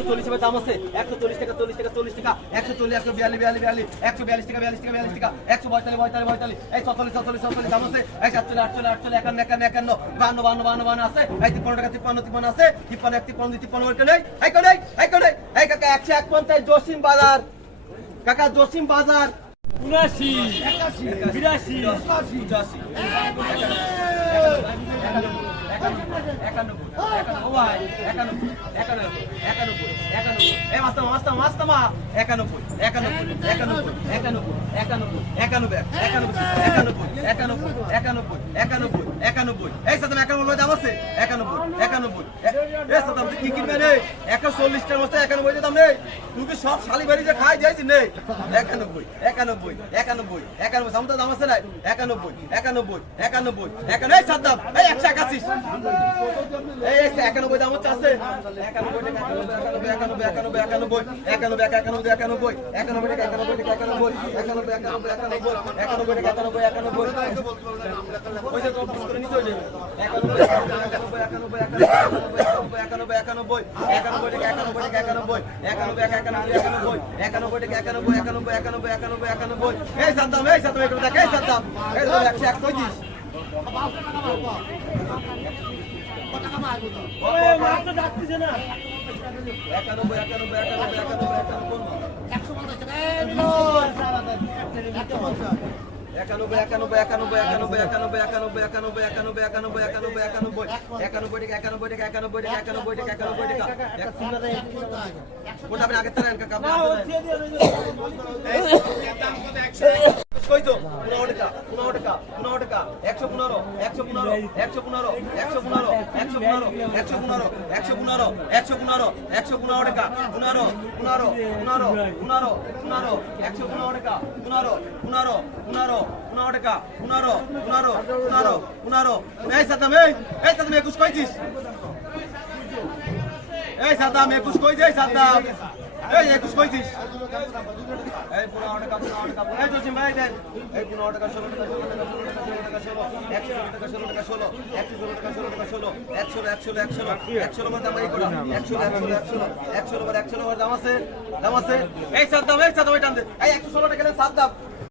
একশো চল্লিশ টাকা দাম আছে। একশো চল্লিশ টাকা চল্লিশ টাকা চল্লিশ টাকা। একশো চল্লিশ একশো বিয়াল্লিশ বিয়াল্লিশ বিয়াল্লিশ। একশো বিয়াল্লিশ টাকা বিয়াল্লিশ টাকা বিয়াল্লিশ টাকা। একশো পঁয়তাল্লিশ পঁয়তাল্লিশ পঁয়তাল্লিশ। এই সতল্লিশ সতল্লিশ সতল্লিশ দাম আছে। এই সাতচল্লিশ আটচল্লিশ আটচল্লিশ একান্ন একান্ন একান্ন। বান্ন বান্ন বান্ন বান্ন আছে। এই তিপ্পান্ন টাকা তিপ্পান্ন তিপ্পান্ন আছে। তিপ্পান্ন এক তিপ্পান্ন দুই তিপ্পান্ন করে নেই? এই করে এই কাকা একশো এক পঞ্চাশ জসিম বাজার। কাকা জসিম বাজার। উনাশি। বিরাশি। পঁচাশি একানব্বই একানব্বই একানব্বই একানব্বই একানব্বই একানব্বই একানব্বই একানব্বই একানব্বই একানব্বই একানব্বই এই সাথে একানব্বই দাম আছে একানব্বই একানব্বই এই সাথে কি কিনবে রে একশো চল্লিশটার মধ্যে একানব্বই দাম নেই তুই কি সব শালি বাড়ি যে খাই যাইছি নেই একানব্বই একানব্বই একানব্বই একানব্বই সামনে দাম আছে একানব্বই একানব্বই একানব্বই একানব্বই এই সাত দাম এই একশো একাশিস এই একানব্বই দাম হচ্ছে আছে একানব্বই একানব্বই একানব্বই একানব্বই একানব্বই একানব্বই একানব্বই একানব্বই একানব্বই একানব্বই একানব্বই একানব্বই একানব্বই একানব্বই একানব্বই একানব্বই নিতে হয়েছে একানব্বই একানব্বই একানব্বই একানব্বই একানব্বই একানব্বই টাকা একানব্বই টাকা একানব্বই একানব্বই একা একানব্বই একানব্বই একানব্বই টাকা একানব্বই একানব্বই একানব্বই একানব্বই একানব্বই এই সাদ্দাম একশো একানব্বই একানব্বই একানব্বই একানব্বই একানব্বই একানব্বই একানব্বই একানব্বই একানব্বই একানব্বই একানব্বই একানব্বই একানব্বই একানব্বই একানব্বই একানব্বই একানব্বই টাকা একানব্বই টাকা একানব্বই টাকা একানব্বই টাকা একানব্বই টাকা ওটা আপনি আগে তারা কাকা কইতো? পনেরো টাকা পনেরো টাকা, পনেরো একশো পনেরো একশো পনেরো একশো পনেরো একশো পনেরো একশো পনেরো একশো পনেরো একশো পনেরো একশো পনেরো একশো পনেরো টাকা, পনেরো পনেরো পনেরো পনেরো পনেরো, একশো পনেরো টাকা, পনেরো পনেরো পনেরো পনেরো টাকা, পনেরো পনেরো পনেরো পনেরো। সাতাম একুশ কইছিস? এই সাতাম একুশ কইছিস এই সাতাম এই একুশ কইছিস। এই পনেরো টাকা টাকা এই জসিম ভাই, দেন। এই টাকা, ষোলো টাকা ষোলো টাকা ষোলো টাকা টাকা একশো টাকা, ষোলো টাকা একশো টাকা, ষোলো একশো একশো একশো। একশো আমার এই করা একশো একশো একশো। একশো একশো একশো দাম আছে। দাম এই সাত দাম এই সাত দাম এই টান দে। এই একশো ষোলো টাকা সাত দাম